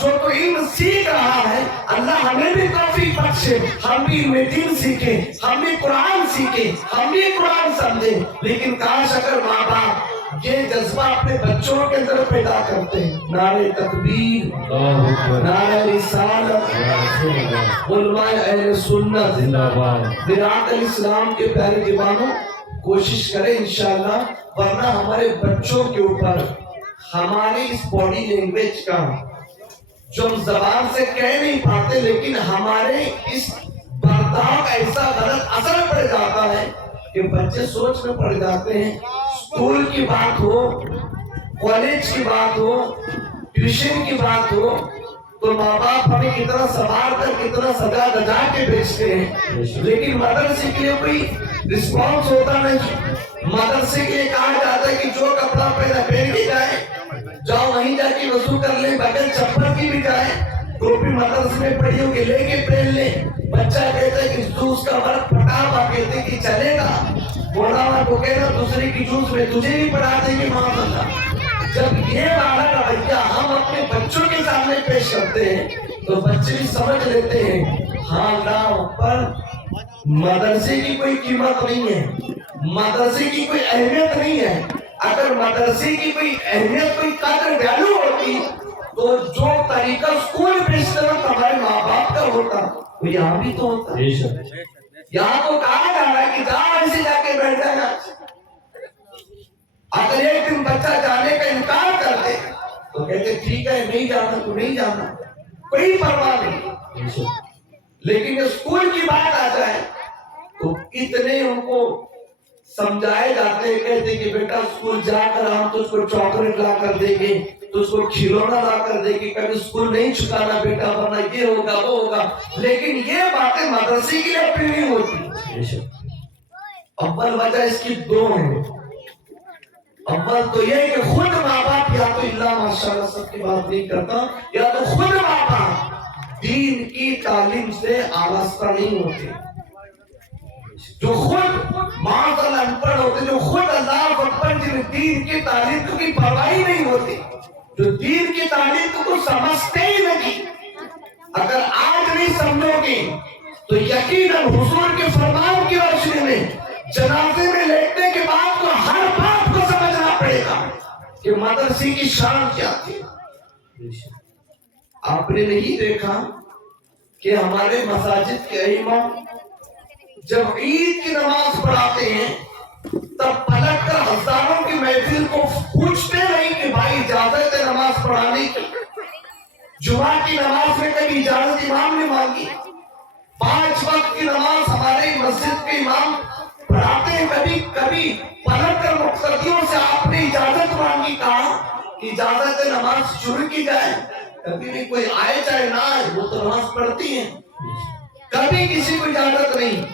جو تو علم سیکھ رہا ہے اللہ ہمیں بھی توفیق بخشے، ہم بھی علم دین سیکھیں، ہم بھی قرآن سیکھیں، ہم بھی قرآن سمجھیں۔ لیکن کاش اگر ماں باپ یہ جذبہ اپنے بچوں کے اندر پیدا کرتے ہیں۔ نعرہ تکبیر، نعرہ رسالت، علماء اہل سنت، برات الاسلام کے پیارے دیوانوں کوشش کریں انشاءاللہ، ورنہ ہمارے بچوں کے اوپر ہماری اس باڈی لینگویج کا جو ہم زبان سے کہہ نہیں پاتے لیکن ہمارے اس برتاؤ کا ایسا غلط اثر پڑ جاتا ہے کہ بچے سوچ میں پڑ جاتے ہیں۔ اسکول کی بات ہو، کالج کی بات ہو، ٹیوشن کی بات ہو تو ماں باپ ہمیں کتنا سنبھال کر کتنا سجا دجا کے بھیجتے ہیں، لیکن مدرسے کے لیے کوئی رسپانس ہوتا نہیں۔ مدرسے کے لیے کہا جاتا ہے کہ جو کپڑا پہن کے جائے، جاؤ وہیں جا کے وضو کر لیں، بغیر چپل کی بھی جائے، ٹوپی مدرسے میں پڑی ہو کے لے کے پہن لیں۔ بچہ کہتا ہے کہ جوس کا ورق پھٹا ہوا، کہتے کہ چلے گا، بولا ہوا تو کہنا دوسرے کی جوس میں تجھے بھی پڑھا دیں گے معاذ اللہ۔ جب یہ والا رویہ ہم اپنے بچوں کے سامنے پیش کرتے ہیں تو بچے بھی سمجھ لیتے ہیں ہاں اللہ پر مدرسے کی کوئی قیمت نہیں ہے، مدرسے کی کوئی اہمیت نہیں ہے۔ اگر مدرسے کی کوئی اہمیت، کوئی قدر ویلیو ہوتی تو جو طریقہ اسکول میں اس طرح ہمارے ماں باپ کا ہوتا وہ یہاں بھی تو ہوتا۔ یہاں تو کہا جا رہا ہے کہ جہاں ایسے جا کے بیٹھ جائے گا۔ اگر ایک دن بچہ جانے کا انکار کر دے تو کہتے ٹھیک ہے نہیں جانا تو نہیں جانا، کوئی پرواہ نہیں۔ لیکن جب اسکول کی بات آ جائے تو اتنے ان کو سمجھائے جاتے ہیں، کہتے کہ بیٹا اسکول جا کر ہم تجھ کو چاکلیٹ لا کر دیں گے، تجھ کو کھلونا لا کر دیں گے، کبھی اسکول نہیں چھکانا بیٹا ورنہ یہ ہوگا وہ ہوگا۔ لیکن یہ باتیں مدرسے کے لیے اپنی نہیں ہوتی۔ اول وجہ اس کی دو ہیں۔ اول تو یہ کہ خود ماں باپ یا تو اللہ ماشاءاللہ سب کی بات نہیں کرتا، یا تو خود ماں باپ دین کی تعلیم سے آراستہ نہیں ہوتے، جو خود معاذ ان پڑھ ہوتے، جو خود اللہ اکبر جن دین کی تعلیم کو کی پرواہی نہیں ہوتی، جو دین کی تعلیم کو سمجھتے ہی نہیں۔ اگر آج نہیں سمجھو گے تو یقیناً حضور کے فرمان کی روشنی میں جنازے میں لیٹنے کے بعد کو ہر بات کو سمجھنا پڑے گا کہ مدرسے کی شان کیا تھی۔ آپ نے نہیں دیکھا کہ ہمارے مساجد کے امام جب عید کی نماز پڑھاتے ہیں تب پلٹ کر ہزاروں کی محفل کو پوچھتے نہیں کہ بھائی اجازت ہے نماز پڑھانے کی؟ جمعہ کی نماز میں کبھی اجازت امام نے مانگی؟ 5 وقت کی نماز ہمارے مسجد کے امام پڑھاتے ہیں، کبھی پلٹ کر مقتدیوں سے آپ نے اجازت مانگی، کہا کہ اجازت ہے نماز شروع کی جائے؟ کبھی بھی کوئی آئے چاہے نہ آئے وہ تو نماز پڑھتی ہیں، کبھی کسی کو اجازت نہیں۔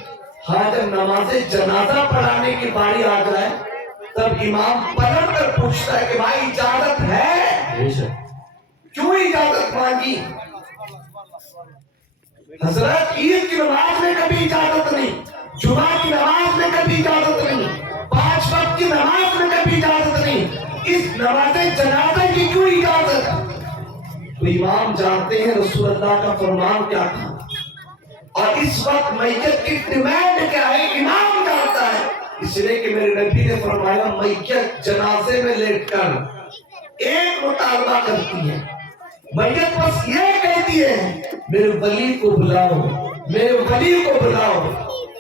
ہاں جب نماز جنازہ پڑھانے کی باری آ جائے تب امام پلٹ کر پوچھتا ہے کہ بھائی اجازت ہے؟ کیوں اجازت مانگی؟ حضرت عید کی نماز میں کبھی اجازت نہیں، جمعہ کی نماز میں کبھی اجازت نہیں، 5 وقت کی نماز میں کبھی اجازت نہیں، اس نماز جنازہ کی کیوں اجازت؟ تو امام جانتے ہیں رسول اللہ کا فرمان کیا تھا اور اس وقت میت کی ڈیمانڈ کیا ہے، امام جانتا ہے۔ اس لیے کہ میرے نبی نے فرمایا میت جنازے میں لیٹ کر ایک مطالبہ کرتی ہے، میت بس یہ کہتی ہے میرے ولی کو بلاؤ، میرے ولی کو بلاؤ۔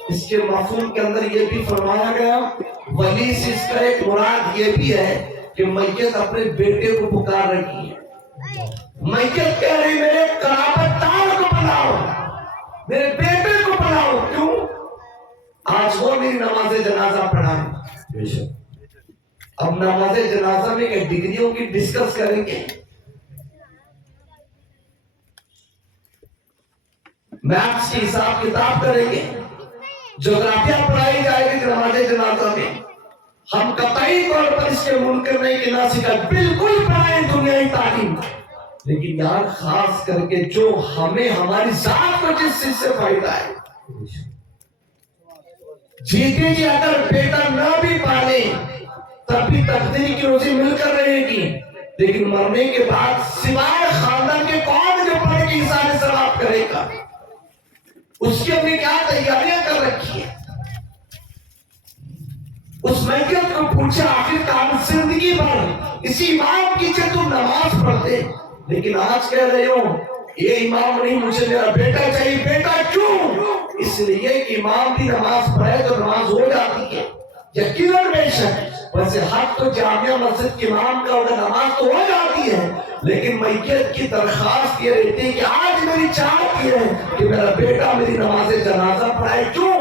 اس کے مفہوم کے اندر یہ بھی فرمایا گیا ولی سے اس کا ایک مراد یہ بھی ہے کہ میت اپنے بیٹے کو پکار رہی ہے، میت کہہ رہی میرے قرابت دار کو بلاؤ، میرے بیٹے کو بلاؤ۔ کیوں؟ آج وہ میری نماز جنازہ پڑھائیں۔ اب نماز جنازہ میں کہ ڈگریوں کی ڈسکس کریں گے، میتھس کی حساب کتاب کریں گے، جغرافیہ پڑھائی جائے گی نماز جنازہ میں۔ ہم قطعی طور پر اس کے منکر نہیں کہ نہ سکھا، بالکل پڑھائیں دنیائی تعلیم، لیکن یار خاص کر کے جو ہمیں ہماری ذات کو جس چیز سے فائدہ ہے۔ جیتے جی اگر بیٹا نہ بھی پالے تب بھی تقدیر کی روزی مل کر رہے گی، لیکن مرنے کے بعد سوائے خاندان کے کون جو پڑھ کے حساب ثواب کرے گا؟ اس کی اپنی کیا تیاریاں کر رکھی ہے؟ اس میت کو پوچھا آخر کام زندگی بھر اسی امام کی چھے تم نماز پڑھتے، لیکن آج کہہ رہے ہو یہ امام نہیں، مجھے میرا بیٹا چاہیے۔ بیٹا کیوں؟ اس لیے کہ امام بھی نماز پڑھے تو نماز ہو جاتی ہے، یقیناً بے شک۔ ویسے حق تو جامعہ مسجد کے امام کا ہوگا، نماز تو ہو جاتی ہے، لیکن میت کی درخواست یہ رہتی ہے کہ آج میری چاہت یہ ہے کہ میرا بیٹا میری نماز جنازہ پڑھائے۔ کیوں؟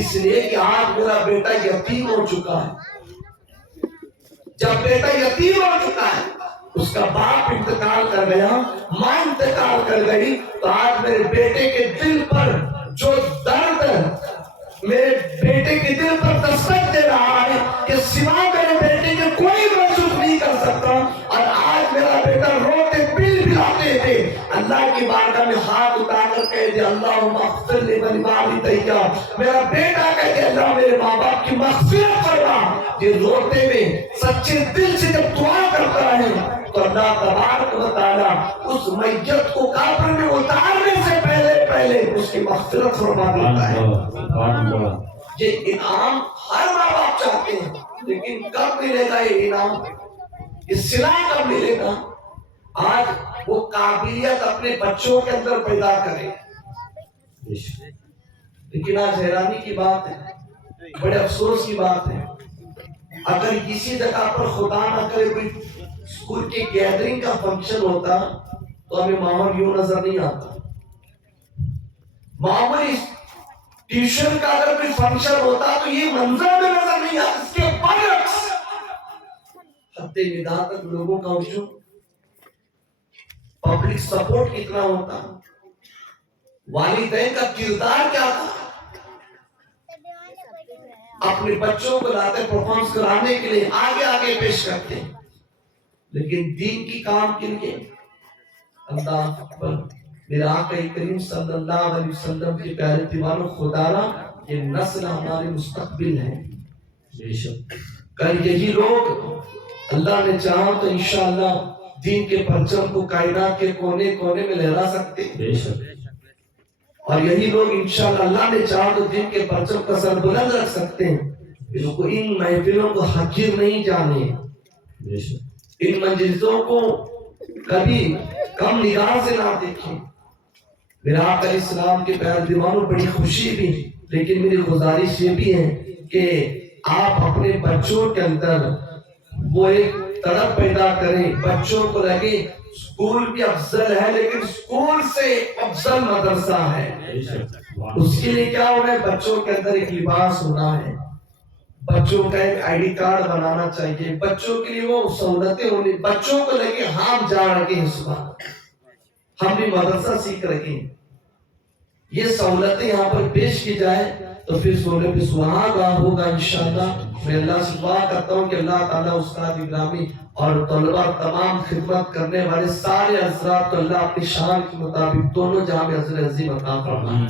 اس لیے کہ آج میرا بیٹا یتیم ہو چکا ہے۔ جب بیٹا یتیم ہو چکا ہے، اس کا باپ انتقال کر گیا، ماں انتقال کر گئی، تو آج میرے بیٹے کے دل پر جو درد میرے بیٹے کے دل پر دستک دے رہا ہے کہ سوا میرے بیٹے کے کوئی محسوس نہیں کر سکتا، اور آج میرا بیٹا روتے بل بلاتے تھے اللہ کی بارگاہ میں ہاتھ اٹھا کر کہہ دے اللہم اغفر لمن والدیک، میرا بیٹا کہہ دے اللہ میرے ماں باپ کی مغفرت فرما۔ یہ روتے میں سچے دل سے جب دعا کرتا ہے تو اللہ تبارک و تعالیٰ اس میت کو قبر میں اتارنے سے پہلے اس کی مغفرت فرما دیتا ہے۔ یہ انعام ہر ماں باپ چاہتے ہیں، لیکن کب ملے گا یہ انعام؟ یہ صلہ کب ملے گا؟ آج وہ قابلیت اپنے بچوں کے اندر پیدا کرے۔ لیکن آج حیرانی کی بات ہے، بڑے افسوس کی بات ہے، اگر کسی جگہ پر خدا نہ کرے کوئی اسکول کی گیدرنگ کا فنکشن ہوتا تو ہمیں ماحول یوں نظر نہیں آتا۔ معمولی ٹیوشن کا اگر کوئی فنکشن ہوتا تو یہ منظر میں نظر نہیں آتا۔ اس کے برعکس حد ندا تک لوگوں کا ہجوم، پبلک سپورٹ کتنا ہوتا، والدین کا کردار کیا تھا، اپنے بچوں کو لاتے پرفارمنس کرانے کے لیے آگے پیش کرتے، لیکن دین کی کام کن کے؟ اللہ اکبر۔ میرے آقا کریم صلی اللہ علیہ وسلم کے پیارے دیوانوں، خدا را یہ نسل ہمارے مستقبل ہے۔ کل یہی لوگ اللہ نے چاہا تو انشاءاللہ دین کے پرچم کو کائنات کے کونے کونے میں لہرا سکتے، اور یہی لوگ انشاءاللہ اللہ نے چاہا تو دین کے پرچم کا سر بلند رکھ سکتے ہیں۔ ان کو ان محفلوں کو حقیر نہیں جانے، ان مجلسوں کو کبھی کم نگاہ سے نہ دیکھیں۔ میرے آقا علیہ السلام کے پیارے دیوانوں، بڑی خوشی بھی لیکن میری گزارش یہ بھی ہے کہ آپ اپنے بچوں کے اندر وہ ایک تڑپ پیدا کریں، بچوں کو لگے اسکول بھی افضل ہے لیکن اسکول سے افضل مدرسہ ہے۔ اس کے لیے کیا ہونا ہے؟ بچوں کے اندر ایک لباس ہونا ہے، بچوں کا ایک آئی ڈی کارڈ بنانا چاہیے، بچوں کے لیے وہ سہولتیں ہونی، بچوں کو لگے ہم جا رہے ہیں اس بات، ہم بھی مدرسہ سیکھ رہے ہیں، یہ سہولتیں یہاں پر پیش کی جائے تو پھر سونے پہ سہاگا ہوگا انشاءاللہ۔ میں اللہ سے دعا کرتا ہوں کہ اللہ تعالیٰ استاد اکرامی اور طلبہ تمام خدمت کرنے والے سارے حضرات کو اللہ اپنی شان کے مطابق دونوں جہاں میں عزر عظیم عطا فرمائے۔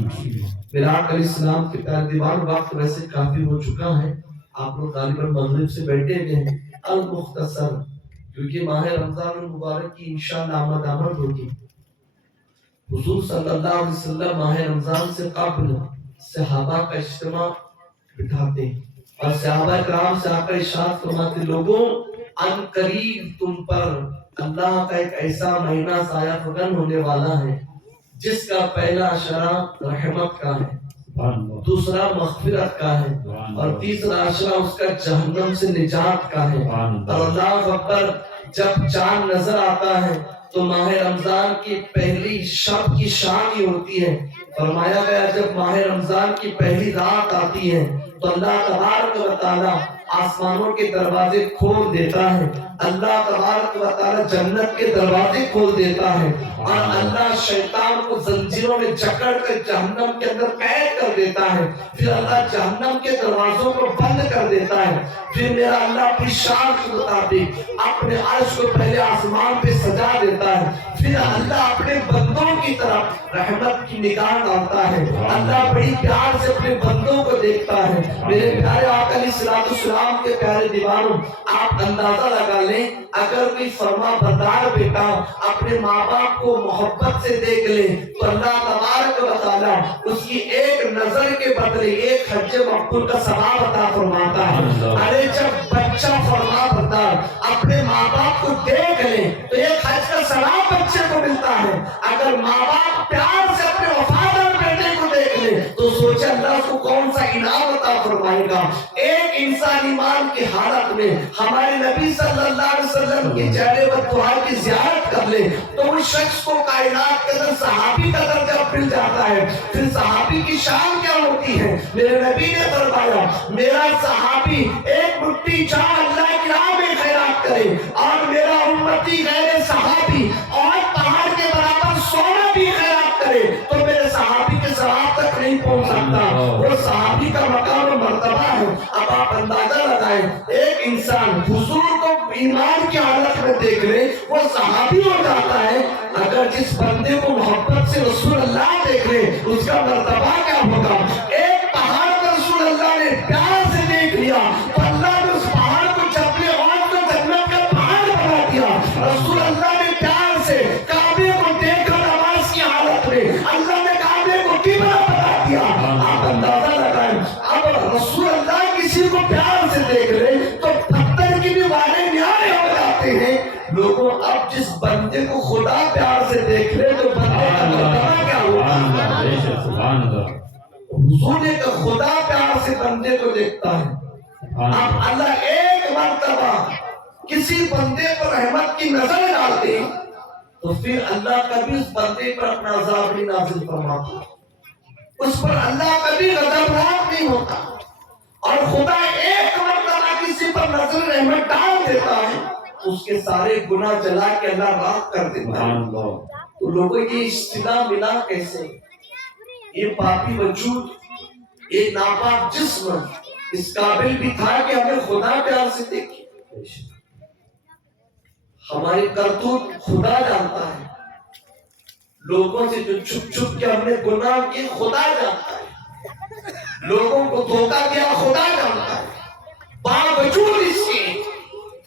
میرے آقا علیہ السلام کے پیارے دیوان، وقت ویسے کافی ہو چکا ہے، آپ لوگ غالباً مغرب سے بیٹھے ہوئے ہیں۔ المختصر، کیونکہ ماہ رمضان المبارک کی انشاءاللہ آمد ہوگی۔ حضور صلی اللہ علیہ وسلم ماہ رمضان سے قبل صحابہ کا اجتماع بٹھاتے اور صحابہ کرام سے آ کر ارشاد فرماتے، لوگوں ان قریب تم پر اللہ کا ایک ایسا مہینہ سایہ فگن ہونے والا ہے جس کا پہلا اشارہ رحمت کا ہے، دوسرا مغفرت کا ہے، اور تیسرا اشارہ اس کا جہنم سے نجات کا ہے۔ اور اللہ اکبر، جب چاند نظر آتا ہے تو ماہ رمضان کی پہلی شب کی شام ہی ہوتی ہے۔ فرمایا گیا جب ماہ رمضان کی پہلی رات آتی ہے تو اللہ تبارک و تعالیٰ آسمانوں کے دروازے کھول دیتا ہے، اللہ تبارک و تعالیٰ جنت کے دروازے کھول دیتا ہے، اور اللہ شیطان کو زنجیروں میں جکڑ کر جہنم کے اندر قید کر دیتا ہے، پھر اللہ جہنم کے دروازوں کو بند کر دیتا ہے، پھر میرا اللہ اپنی شان کے مطابق اپنے عرش کو پہلے آسمان پہ سجا دیتا ہے، پھر اللہ اپنے بندوں کی طرف رحمت کی نگاہ ڈالتا ہے، اللہ بڑی پیار سے اپنے بندوں کو دیکھتا ہے۔ میرے پیارے آقا علیہ السلام کے پیارے دیوانوں، آپ اندازہ لگا لیں لیں، اگر کوئی فرما بردار بیٹا اپنے ماں باپ کو محبت سے دیکھ لے تو اللہ تبارک و تعالیٰ اس کی ایک نظر کے بدلے ایک حج مقبول کا ثواب عطا فرماتا ہے۔ ارے جب بچہ فرما بردار اپنے ماں باپ کو دیکھ لے تو ایک حج کا ثواب بچے کو ملتا ہے۔ اگر ماں باپ پیار سے اپنے وفادار بیٹے کو دیکھ لے تو سوچے اللہ اس کو کون سا انعام عطا فرمائے گا۔ ایک انسان ایمان کی حالت میں ہمارے نبی صلی اللہ علیہ وسلم کی جہل بددعا کی زیارت کر لے تو اس شخص کو کائنات کے اندر صحابی کا درجہ مل جاتا ہے۔ پھر صحابی کی شان کیا ہوتی ہے؟ میرے نبی نے فرمایا میرا صحابی ایک مٹھی چاول اللہ کی راہ میں خیرات کرے اور میرا امتی غیر صحابی اور پہاڑ کے برابر سونا بھی خیرات کرے تو میرے صحابی کے ثواب تک نہیں پہنچ سکتا۔ وہ صحابی کا مقام و مرتبہ ہے۔ اب آپ اندازہ لگائیں ایک انسان حضور کو ایمان کی حالت میں دیکھ لے وہ صحابی ہو جاتا ہے۔ اگر جس بندے کو محبت سے رسول اللہ دیکھ لے اس کا مرتبہ کیا ہوگا؟ ایک پہاڑ پر رسول اللہ نے پیار سے دیکھ لیا تو اللہ نے اس پہاڑ کو جبل عہد کو جنت کا پہاڑ بنا دیا۔ رسول اللہ نے پیار سے کعبے کو دیکھا نماز کی حالت میں، اللہ نے کعبے کو قبلہ بنا دیا۔ آپ اندازہ لگائیں اب رسول اللہ کسی کو پیار سے دیکھ لے تو پتھر کی بھی وانے نیارے ہو جاتے ہیں۔ لوگوں اب جس بندے کو خدا پیار سے دیکھ لے تو بندے کا مرتبہ کیا ہوگا؟ حضور نے کہ خدا پیار سے بندے کو دیکھتا ہے۔ اب اللہ ایک مرتبہ کسی بندے پر رحمت کی نظر ڈالتے تو پھر اللہ کبھی اس بندے پر اپنا عذاب نہیں نازل فرماتا، اس پر اللہ کبھی غضبناک نہیں ہوتا۔ اور خدا ایک مرتبہ کسی پر نظر رحمت ڈال دیتا ہے اس کے سارے گناہ جلا کے اللہ راک کر دیتا ہے۔ تو لوگوں یہ اصطلاح ملا کیسے؟ یہ پاپی وجود، یہ ناپاک جسم اس قابل بھی تھا کہ ہمیں خدا پیار سے دیکھے۔ ہماری کرتوت خدا جانتا ہے، لوگوں سے جو چھپ چھپ کے ہم نے گناہ کی خدا جانتا ہے، لوگوں کو دھوکہ دیا خدا جانتا ہے۔ باوجود اس کے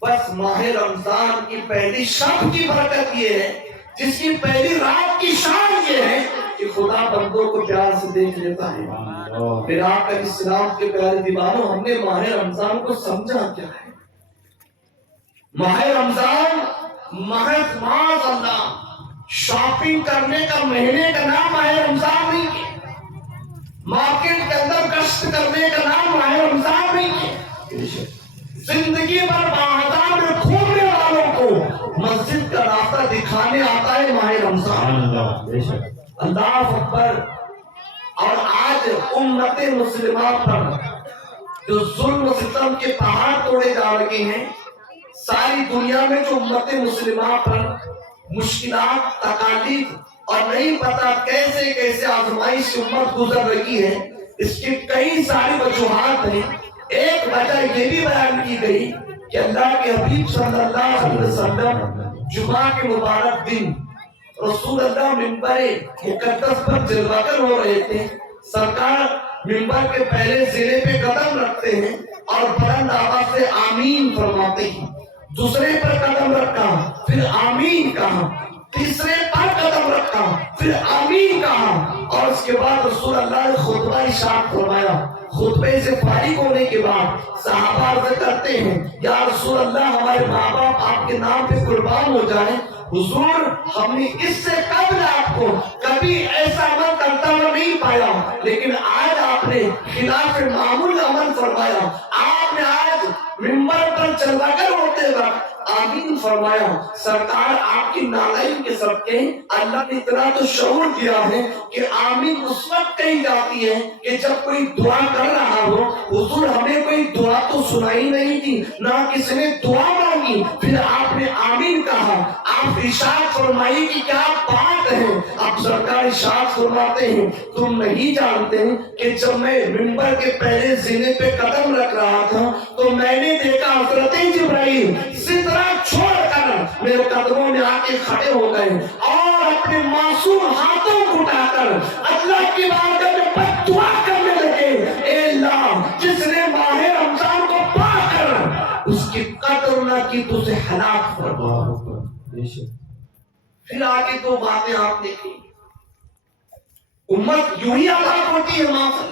بس ماہ رمضان کی پہلی شب کی برکت یہ ہے، جس کی پہلی رات کی شان یہ ہے کہ خدا بندوں کو پیار سے دیکھ لیتا ہے۔ پھر آپ کا اسلام کے پیارے دیوانوں ہم نے ماہ رمضان کو سمجھا کیا ہے؟ ماہ رمضان محض معاذ اللہ شاپنگ کرنے کا مہینے کا نام ماہ رمضان نہیں ہے، مارکیٹ کے اندر گشت کرنے کا نام ماہ رمضان نہیں ہے۔ زندگی بھر باہر میں گھومنے والوں کو مسجد کا راستہ دکھانے آتا ہے ماہ رمضان۔ اللہ اکبر۔ اور آج امت مسلمہ پر جو ظلم و ستم کے پہاڑ توڑے جا رہے ہیں، ساری دنیا میں جو امت مسلمہ پر مشکلات، تکالیف اور نہیں پتا کیسے کیسے آزمائش امت گزر رہی ہے، اس کی کئی ساری وجوہات ہیں۔ ایک وجہ یہ بھی بیان کی گئی کہ اللہ کے حبیب صلی اللہ علیہ وسلم جمعہ کے مبارک دن رسول اللہ ممبر مقدس پر جلوہ گر ہو رہے تھے۔ سرکار ممبر کے پہلے زیرے پہ قدم رکھتے ہیں اور بلند آواز سے آمین فرماتے ہیں، دوسرے پر قدم رکھا پھر آمین کہا، تیسرے پر قدم رکھا پھر آمین کہا، اور اس کے بعد رسول اللہ نے خطبہ ارشاد فرمایا۔ خطبے سے فارغ ہونے کے بعد صحابہ عرض کرتے ہیں یا رسول اللہ ہمارے ماں باپ آپ کے نام پہ قربان ہو جائیں۔ حضور ہم نے اس سے قبل آپ کو کبھی ایسا عمل کرتا ہوا نہیں پایا، لیکن آج آپ نے خلاف معمول عمل فرمایا۔ آپ نے آج ممبر پر چلوا کر ہوتے وقت آمین فرمایا۔ سرکار آپ کی نالائن کے صدقے اللہ نے اتنا تو شعور دیا ہے کہ آمین اس وقت کہی جاتی ہے کہ جب کوئی دعا کر رہا ہو۔ حضور ہمیں کوئی دعا تو سنائی نہیں تھی، نہ کسی نے دعا مانگی، پھر آپ نے آمین کہا۔ آپ ارشاد فرمائی کہ کیا بات ہے؟ اب سرکار ارشاد فرماتے ہیں تم نہیں جانتے کہ جب میں ممبر کے پہلے زینے پہ قدم رکھ رہا تھا تو میں نے دیکھا حضرت جبرائیل سترہ چھوڑ کر میرے قدموں میں آ کے کھڑے ہو گئے اور اپنے معصوم ہاتھوں کو اٹھا کر اللہ کی بارگاہ میں بد دعا کرنے لگے، اے اللہ جس نے ماہ رمضان کو پا کر اس کی قدر نہ کی تو اسے ہلاک فرما۔ پھر آگے دو باتیں آپ نے کی، امت یوں ہی ہلاک ہوتی ہے معاذ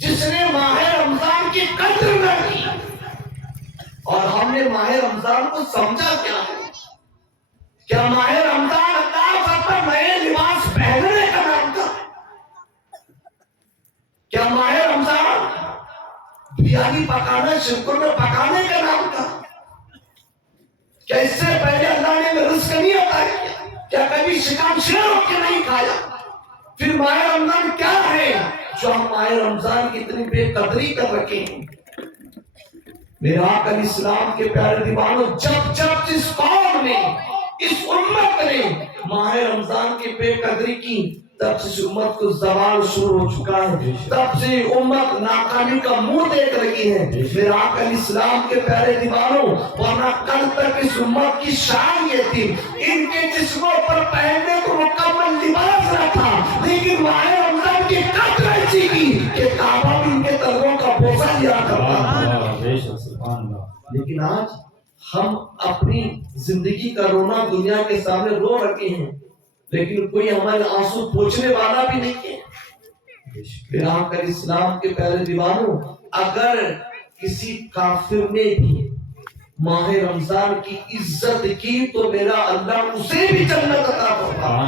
جس نے ماہ رمضان کی قدر نہ کی۔ اور ہم نے ماہ رمضان کو سمجھا کیا ہے؟ کیا ماہ رمضان اللہ پر نئے لباس پہننے کا نام تھا؟ کیا ماہ رمضان بریانی پکانا، شکر میں پکانے کا نام تھا؟ کیا اس سے پہلے اللہ نے رزق نہیں عطا کیا؟ کیا کبھی شکام شیر ہو کے نہیں کھایا؟ پھر ماہ رمضان کیا ہے جو ہم ماہ رمضان کی اتنی بے قدری کر رکھے ہیں؟ میرے آقا علیہ السلام کے پیارے دیوانوں، جب جب اس قوم نے، اس امت نے ماہ رمضان کی بے قدری کی، تب سے امت کو زوال شروع ہو چکا ہے، تب سے امت ناکامی کا منہ دیکھ رہی ہے۔ میرے آقا علیہ السلام کے پیارے دیوانوں، ورنہ کل تک اس امت کی شان یہ تھی، ان کے جسموں پر پہننے کو مکمل لباس نہ تھا، لیکن ماہ رمضان کی قدر ایسی کی کہ کعبہ بھی ان کے تلووں کا بوسہ لیا کرتا تھا۔ لیکن آج ہم اپنی زندگی کا رونا دنیا کے سامنے رو رکھے ہیں، لیکن کوئی ہمارے آنسو پوچھنے والا بھی نہیں ہے۔ پھر آقا علیہ السلام کے پیارے دیوانوں، اگر کسی کافر نے بھی ماہ رمضان کی عزت کی تو میرا اللہ اسے بھی جنت عطا فرمائے۔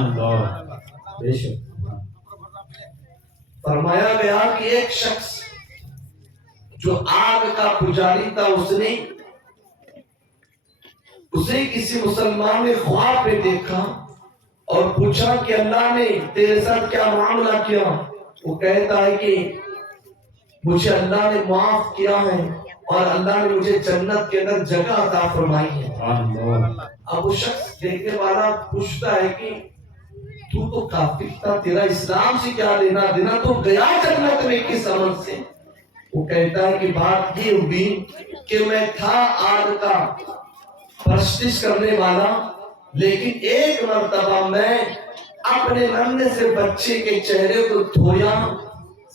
فرمایا گیا کہ ایک شخص جو آگ کا پجاری تھا، اسے کسی مسلمان نے خواب میں دیکھا اور پوچھا کہ اللہ نے تیرے ساتھ کیا معاملہ کیا؟ وہ کہتا ہے کہ مجھے اللہ نے معاف کیا ہے اور اللہ نے مجھے جنت کے اندر جگہ عطا فرمائی ہے۔ اب وہ شخص دیکھنے والا پوچھتا ہے کہ تو کافر تھا، تیرا اسلام سے کیا لینا دینا، تو گیا جنت میں کس عمل سے؟ وہ کہتا ہے کہ بات یہ ہوئی کہ میں تھا آگ کا پرستش کرنے والا، لیکن ایک مرتبہ میں اپنے ننھے سے بچے کے چہرے کو دھویا،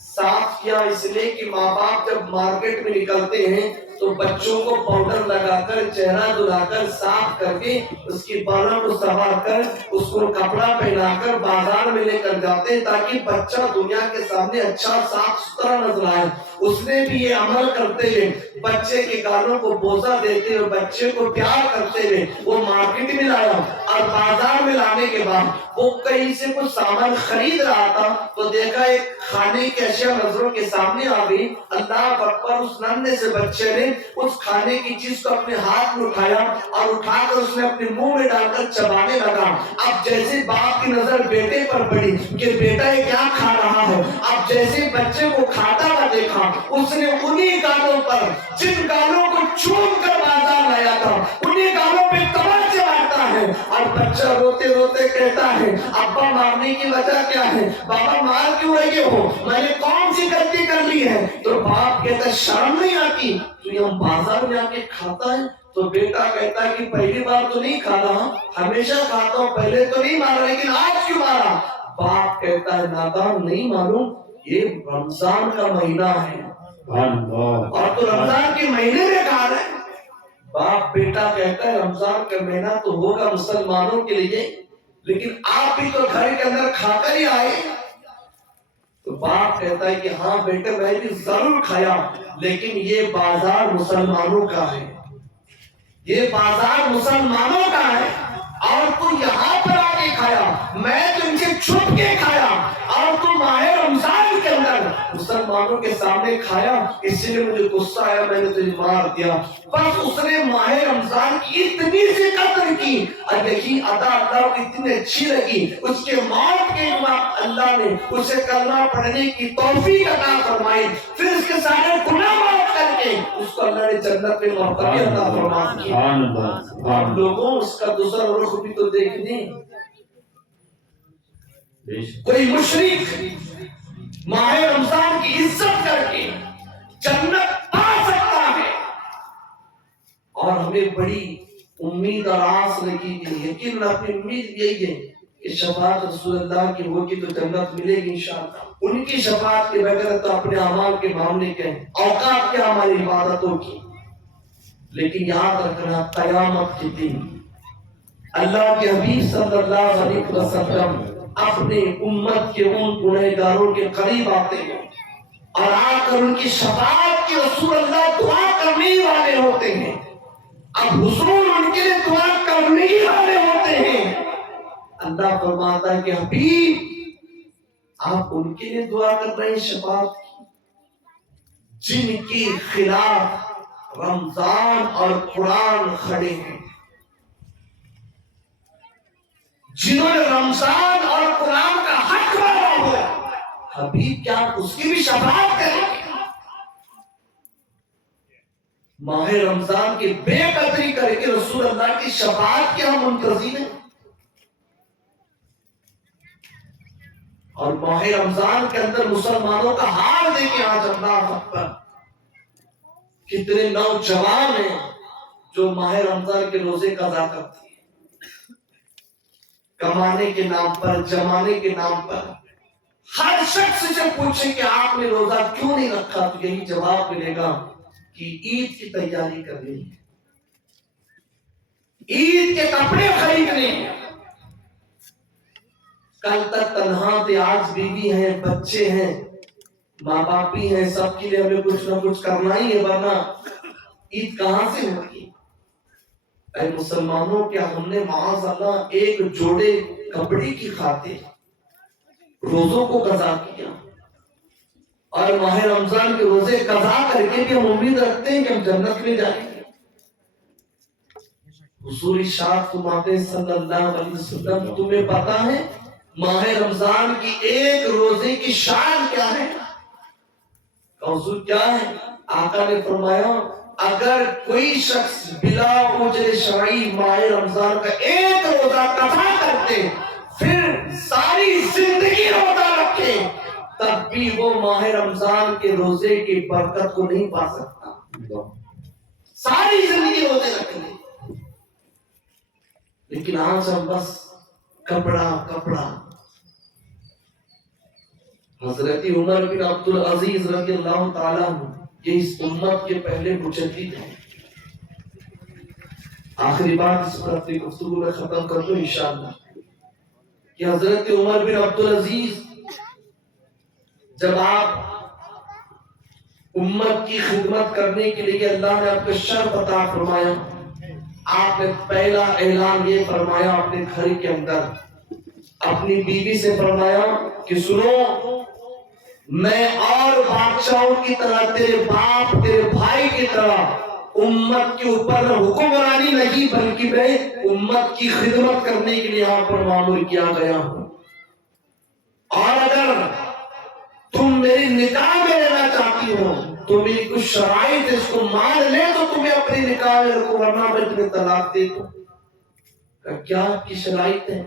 صاف کیا، اس لیے کہ ماں باپ جب مارکیٹ میں نکلتے ہیں تو بچوں کو پاؤڈر لگا کر، چہرہ دھلا کر، صاف کر کے، اس کی بالوں کو سنوار کر، اس کو کپڑا پہنا کر بازار میں لے کر جاتے ہیں تاکہ بچہ دنیا کے سامنے اچھا صاف ستھرا نظر آئے۔ اس نے بھی یہ عمل کرتے ہوئے، بچے کے گالوں کو بوسہ دیتے ہوئے، بچے کو پیار کرتے ہوئے وہ مارکیٹ میں لایا، اور بازار میں لانے کے بعد وہ کہیں سے کچھ سامان خرید رہا تھا تو دیکھا ایک کھانے کی اشیاء نظروں کے سامنے آ گئی۔ اللہ اکبر، اس ننھے سے بچے نے اس کھانے کی چیز کو اپنے ہاتھ میں اٹھایا اور اٹھا کر اس نے اپنے منہ میں ڈال کر چبانے لگا۔ اب جیسے باپ کی نظر بیٹے پر پڑی کہ بیٹا یہ کیا کھا رہا ہے، اب جیسے بچے کو کھاتا ہوا دیکھا، اس نے انہی گالوں پر، جن گالوں کو چوم کر بازار لایا تھا، انہی گالوں پہ تمچے مارتا ہے، اور بچہ روتے روتے کہتا ہے ابا مارنے کی وجہ کیا ہے، بابا مار کیوں رہے ہو، میں نے کون سی غلطی کر لی ہے؟ تو باپ کہتا ہے شرم نہیں آتی تو یہ ہم بازار میں آ کے کھاتا ہے؟ تو بیٹا کہتا ہے کہ پہلی بار تو نہیں کھانا، ہمیشہ کھاتا ہوں، پہلے تو نہیں مارا لیکن آج کیوں مارا؟ باپ کہتا ہے نادان، نہیں معلوم یہ رمضان کا مہینہ ہے اور تو رمضان کے مہینے میں کھا رہا ہے۔ باپ بیٹا کہتا ہے رمضان کا مہینہ تو ہوگا مسلمانوں کے لیے، لیکن آپ بھی تو گھر کے اندر کھا کر ہی آئے۔ تو باپ کہتا ہے کہ ہاں بیٹے میں بھی ضرور کھایا، لیکن یہ بازار مسلمانوں کا ہے، یہ بازار مسلمانوں کا ہے، اور تو یہاں پر آ کے کھایا، میں تو ان سے چھپ کے کھایا، اور تو ماہ رمضان کے اندر مسلمانوں کے سامنے کھایا، اسی لیے مجھے غصہ آیا، میں نے تجھے مار دیا۔ بس اس نے ماہ رمضان کی اتنی سی قدر کی، اور یہی ادا اللہ کو اتنی اچھی لگی، اس کے موت کے بعد اللہ نے اسے کلمہ پڑھنے کی توفیق عطا فرمائی، پھر اس کے سارے گناہ معاف کر کے اس کو اللہ نے جنت میں مرتبہ عطا فرمائی۔ آپ لوگوں اس کا دوسرا رخ بھی تو دیکھنے، کوئی مشرک ماہ رمضان کی عزت کر کے جنت پا سکتا ہے، اور ہمیں بڑی امید اور آس لگی گئی، لیکن اپنی امید یہی ہے کہ شفاعت رسول اللہ کی ہوگی تو جنت ملے گی انشاءاللہ۔ ان کی شفاعت کے بغیر تو اپنے اعمال کے معاملے کے اوقات کے ہماری عبادتوں کی، لیکن یاد رکھنا قیامت کے دن اللہ کے حبیب صلی اللہ علیہ وسلم اپنے امت کے ان گنہگاروں کے قریب آتے ہیں اور آ کر ان کی شفاعت کی رسول اللہ دعا کرنے والے ہوتے ہیں. اب حضور ان کے لیے دعا کرنے والے ہوتے ہیں. اللہ فرماتا ہے کہ حبیب آپ ان کے لیے دعا کر رہے ہیں شفاعت کی جن کی خلاف رمضان اور قرآن کھڑے ہیں، جنہوں نے رمضان اور قرآن کا حق مانا ہوا. حبیب کیا اس کی بھی شفاعت کریں گے؟ ماہ رمضان کی بے قدری کر کے رسول اللہ کی شفاعت کے ہم منتظر ہیں. اور ماہ رمضان کے اندر مسلمانوں کا حال دیکھیں آج اللہ اکبر، کتنے نوجوان ہیں جو ماہ رمضان کے روزے قضا کرتے ہیں، کمانے کے نام پر، جمانے کے نام پر. ہر شخص سے پوچھیں کہ آپ نے روزہ کیوں نہیں رکھا تو یہی جواب ملے گا کہ عید کی تیاری کرنی ہے، عید کے کپڑے خریدنے ہیں. کل تک تنہا تھے، آج بیوی ہیں، بچے ہیں، ماں باپ بھی ہیں، سب کے لیے ہمیں کچھ نہ کچھ کرنا ہی ہے، ورنہ عید کہاں سے ہوگی؟ اے مسلمانوں، کیا ہم نے معاذ اللہ ایک جوڑے کپڑے کی خاطر روزوں کو قضا کیا اور ماہ رمضان کے روزے قضا کر کے بھی ہم امید رکھتے ہیں کہ ہم جنت میں جائیں گے؟ حضور ارشاد فرماتے صلی اللہ علیہ وسلم تمہیں پتا ہے ماہ رمضان کی ایک روزے کی شان کیا ہے؟ حضور کیا ہے؟ آقا نے فرمایا اگر کوئی شخص بلا اجر شرعی ماہ رمضان کا ایک روزہ قضا کرتے پھر ساری زندگی روزہ رکھے تب بھی وہ ماہ رمضان کے روزے کی برکت کو نہیں پا سکتا. ساری زندگی روزے رکھنے، لیکن آج ہم بس کپڑا کپڑا. حضرت عمر بن عبد العزیز رضی اللہ تعالیٰ یہ اس امت کے پہلے مجدد ہیں. آخری بات اس پر اپنی گفتگو میں ختم کر دو انشاءاللہ کہ حضرت عمر بن عبد العزیز جب آپ امت کی خدمت کرنے کے لیے اللہ نے آپ کو شرف عطا فرمایا، آپ نے پہلا اعلان یہ فرمایا اپنے گھر کے اندر اپنی بیوی سے فرمایا کہ سنو، میں اور بادشاہوں کی طرح تیرے باپ تیرے بھائی کی طرح امت کے اوپر حکمرانی نہیں بلکہ میں امت کی خدمت کرنے کے لیے یہاں پر معمور کیا گیا ہوں، اور اگر تم میری نکاح میں لینا چاہتی ہو تو میری کچھ شرائط اس کو مان لے تو تمہیں اپنی نکاح میں رکھو ورنہ میں تمہیں طلاق دے دوں. کیا آپ کی شرائط ہے؟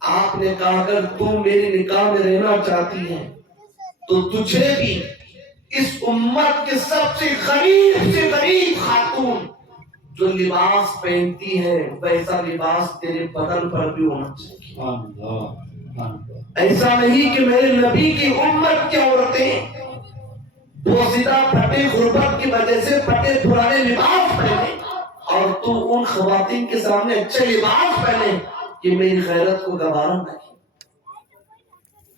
آپ نے کہا اگر تم میری نکاح میں رہنا چاہتی ہے تو تجھے بھی اس امت کے سب سے غریب خاتون جو لباس پہنتی ہے ویسا لباس تیرے بدن پر بھی ہونا چاہیے. ایسا نہیں کہ میرے نبی کی امت کی عورتیں بوسیدہ پھٹے غربت کی وجہ سے پھٹے پرانے لباس پہنے اور تو ان خواتین کے سامنے اچھے لباس پہنے کہ میری غیرت کو گوارا نہ کی.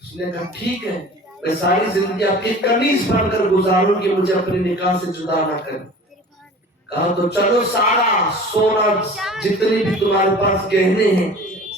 اس نے کہا ٹھیک ہے، میں ساری زندگی آپ کی قمیص پہن کر گزاروں کہ مجھے اپنے نکاح سے جدا نہ کریں. کہا تو چلو سارا سونا جتنے بھی تمہارے پاس گہنے ہیں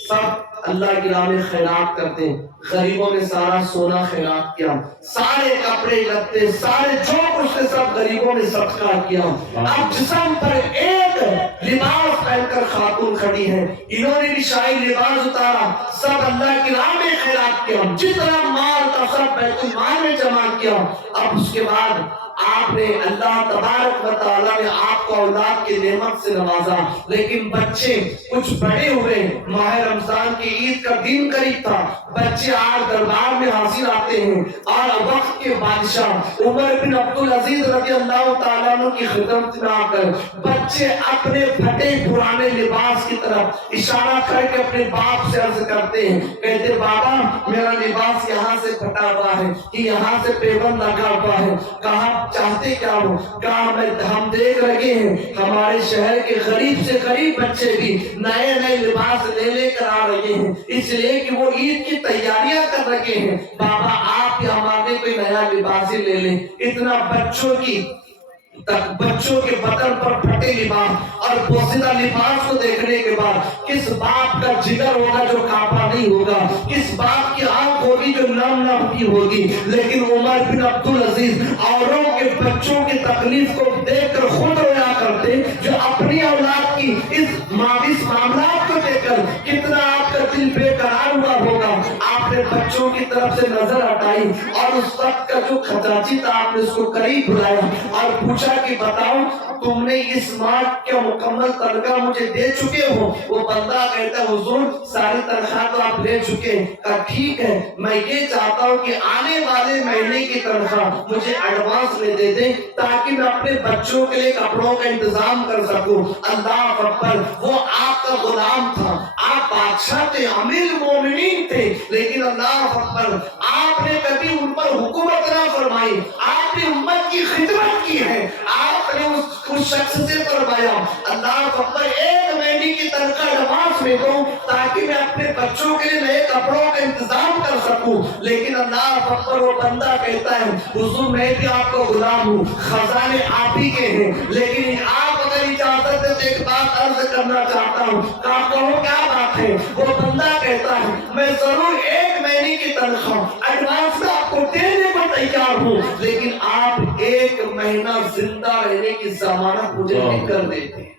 سب اللہ کی راہ میں خیرات کرتے ہیں. غریبوں نے سارا سونا خیرات کیا، سارے کپڑے لتے سارے جو کچھ تھے سب غریبوں نے صدقہ کیا. اب جسم پر ایک لباس پہن کر خاتون کھڑی ہے، انہوں نے بھی شاہی لباس اتارا، سب اللہ کی راہ میں خیرات کیا، جتنا مال تھا سب بیت المال میں جمع کیا. اب اس کے بعد آپ نے اللہ تبارک و تعالیٰ نے آپ کو اولاد کی نعمت سے نوازا، لیکن بچے کچھ بڑے ہوئے. ماہ رمضان کی عید کا دن قریب تھا، بچے آج دربار میں حاضر آتے ہیں اور وقت کے بادشاہ عمر بن عبد العزیز رضی اللہ تعالیٰ عنہ کی خدمت میں آ کر بچے اپنے پھٹے پرانے لباس کی طرف اشارہ کر کے اپنے باپ سے عرض کرتے ہیں، کہتے بابا میرا لباس یہاں سے پھٹا ہوا ہے، یہاں سے پیبند لگا ہوا ہے. کہا آپ چاہتے کیا ہو؟ کہا ہم دیکھ رہے ہیں ہمارے شہر کے غریب سے غریب بچے بھی نئے نئے لباس لے کر آ رہے ہیں، اس لیے کہ وہ عید کی تیاریاں کر رہے ہیں، بابا آپ یا ہمارے کوئی نیا لباس ہی لے لیں۔ اتنا بچوں کے بدن پر پھٹے لباس اور پوشیدہ لباس کو دیکھنے کے بعد کس باپ کا جگر ہوگا جو کانپا نہیں ہوگا، کس باپ کی آنکھ ہوگی جو نم کی ہوگی۔ لیکن عمر بن عبدالعزیز اوروں کے بچوں کی تکلیف کو دیکھ کر خود رویا کرتے، جو اپنی اولاد کی اس معاملات کو دیکھ کر کتنا آپ کا دل بے قرار ہوا ہوگا۔ آپ نے بچوں کی طرف سے نظر ہٹائی اور اس وقت کا جو خزانچی تھا آپ نے اس کو قریب بلایا اور پوچھا کہ بتاؤ تم نے اس ماہ کا مکمل تنخواہ مجھے دے چکے ہو؟ وہ بندہ کہتا ہے حضور ساری تنخواہ تو آپ لے چکے۔ کہا ٹھیک ہے، میں یہ چاہتا ہوں کہ آنے والے مہینے کی تنخواہ مجھے ایڈوانس میں دے دیں تاکہ میں اپنے بچوں کے لیے کپڑوں کا انتظام کر سکوں۔ اللہ اکبر، وہ آپ کا غلام تھا، آپ بادشاہ تھے، امیر مومنین تھے، لیکن اللہ اکبر آپ نے کبھی ان پر حکومت نہ فرمائی، آپ نے امت کی خدمت کی ہے۔ آپ نے اس شخص سے فرمایا اللہ اکبر ایک مہینے کی تنخواہ ایڈوانس میں دو تاکہ میں اپنے بچوں کے لیے نئے کپڑوں کا انتظام کر سکوں۔ لیکن اللہ اکبر وہ بندہ کہتا ہے حضور میں بھی آپ کا غلام ہوں، خزانے آپ ہی کے ہیں، لیکن آپ اگر اجازت دے تو ایک بات عرض کرنا چاہتا ہوں۔ کہو کیا بات ہے؟ وہ بندہ کہتا ہے میں ضرور ایک مہینے کی تنخواہ ایڈوانس میں آپ کو دینے کو تیار ہوں، لیکن آپ ایک مہینہ زندہ رہنے کی ضمانت مجھے لکھ کر دیتے ہیں،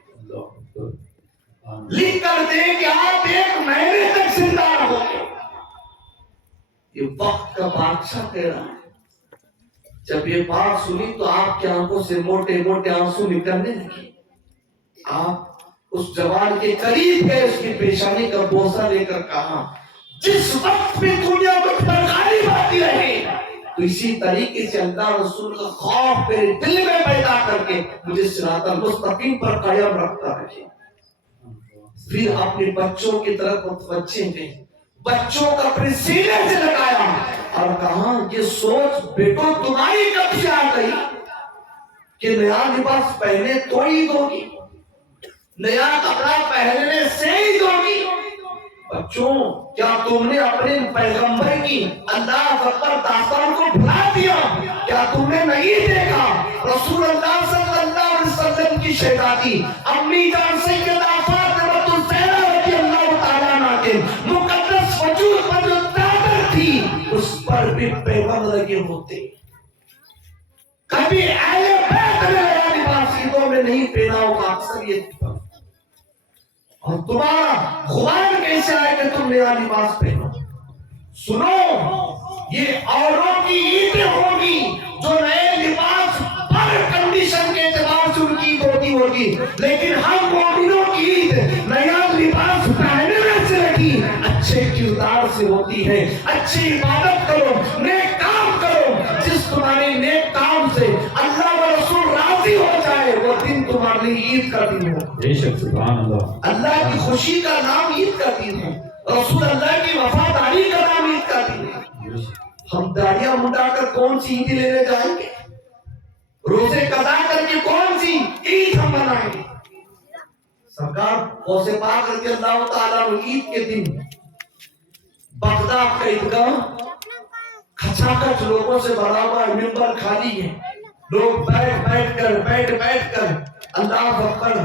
لکھ کر دیں کہ آپ ایک مہینے تک زندہ رہو گے۔ یہ وقت کا بادشاہ کہہ رہا ہے۔ جب یہ بات سنی تو آپ کی آنکھوں سے موٹے موٹے آنسو نکلنے لگے۔ آپ اس جوان کے قریب گئے، اس کی پیشانی کا بوسہ لے کر کہا جس وقت بھی دنیا کو تنخواہی باقی رہے تو اسی طریقے سے اللہ رسول کا خوف میرے دل میں پیدا کر کے مجھے صراط المستقیم پر قائم رکھتا رہے۔ پھر اپنے بچوں کی طرف متوجہ گئے، بچوں کا اپنے سینے سے لگایا اور کہا یہ سوچ بیٹو تمہاری کب سے آ گئی کہ نیا لباس پہنے تو عید ہوگی، نیا کپڑا پہننے سے عید ہوگی؟ بچوں کیا تم نے اپنے پیغمبر کی اللہ اکبر داستان کو بھلا دیا؟ کیا تم نے نہیں دیکھا رسول اللہ صلی اللہ علیہ وسلم کی شہزادی امی جان سیدہ فاطمہ الزہرا رضی اللہ تعالیٰ عنہا کے مقدس وجود پر جو چادر تھی اس پر بھی پیغمبر لگے ہوتے، کبھی اہل بیت نے نیا لباس عیدوں میں نہیں پہنا ہوگا، اکثر یہ اور تمہارا غلام کیسے آئے کہ تم نیا لباس پہنو؟ سنو یہ اوروں کی عیدیں ہوگی جو نئے لباس پر کنڈیشن کے اعتبار سے ان کی عید ہوگی، لیکن ہم مومنوں کی عید نیا لباس پہننے میں سے نہیں اچھے کردار سے ہوتی ہے۔ اچھی عبادت کرو، نیک کام کرو، جس تمہارے نیک کام سے اللہ و رسول راضی ہو جائے وہ دن تمہارے لیے عید کا دن ہو۔ بے شک سبحان اللہ، اللہ کی خوشی کا نام عید کا دن ہے، رسول اللہ کی وفاداری کا نام عید کا دن ہے۔ ہم داڑیاں مڈا کر کون سی عید لینے جائیں گے؟ روزے قضا کر کے کون سی عید ہم منائیں گے؟ سرکار غوث پاک رضی اللہ تعالیٰ عنہ عید کے دن بغداد کا عیدگاہ کھچا کھچ لوگوں سے بھرا ہوا ہے، منبر خالی ہے، لوگ بیٹھ کر اللہ اکبر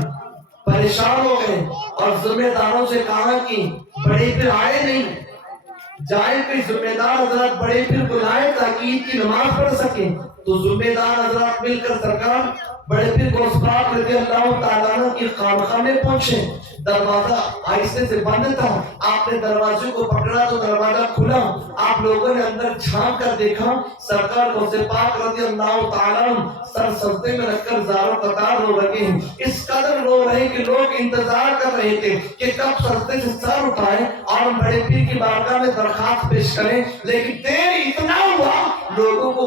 پریشان ہو گئے اور ذمہ داروں سے کہا کہ بڑے پھر آئے نہیں، جائے پھر ذمہ دار حضرات بڑے پھر بلائے تاکہ عید کی نماز پڑھ سکیں۔ تو ذمہ دار حضرات مل کر سرکار بڑے پھر غوث پاک رضی اللہ تعالیٰ عنہ کی خانقاہ میں پہنچے، دروازہ آہستہ سے بند تھا، آپ نے دروازے کو پکڑا تو دروازہ کھلا، آپ لوگوں نے اندر جھانک کر دیکھا سرکار غوث پاک رضی اللہ تعالیٰ عنہ سر سجدے میں رکھ کر زاروں قطار رو رہے ہیں، اس قدر رو رہے کہ لوگ انتظار کر رہے تھے کہ کب سجدے سے سر اٹھائیں اور بڑے پیر کی بارگاہ میں درخواست پیش کریں، لیکن دیر اتنا ہوا لوگوں کو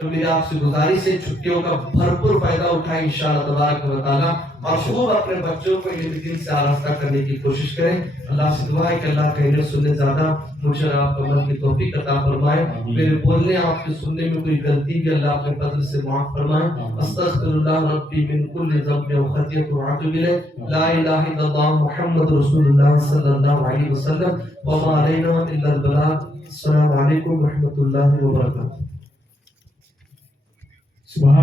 تو میری آپ سے گزارش ہے چھٹیوں کا بھرپور فائدہ اٹھائیں انشاءاللہ تبارک و تعالیٰ، اور خوب اپنے بچوں کو علم دین سے آراستہ کرنے کی کوشش کریں۔ اللہ سے دعا ہے کہ اللہ کہنے سننے زیادہ مجھے آپ کو عمل کی توفیق عطا فرمائے، میرے بولنے آپ کے سننے میں کوئی غلطی بھی اللہ اپنے فضل سے معاف فرمائے۔ استغفر اللہ ربی من کل ذنب و خطیئۃ واتوب الیہ، لا الہ الا اللہ محمد رسول اللہ صلی اللہ علیہ وسلم، وما علینا الا البلاغ۔ السلام علیکم ورحمۃ اللہ وبرکاتہ۔ سبحان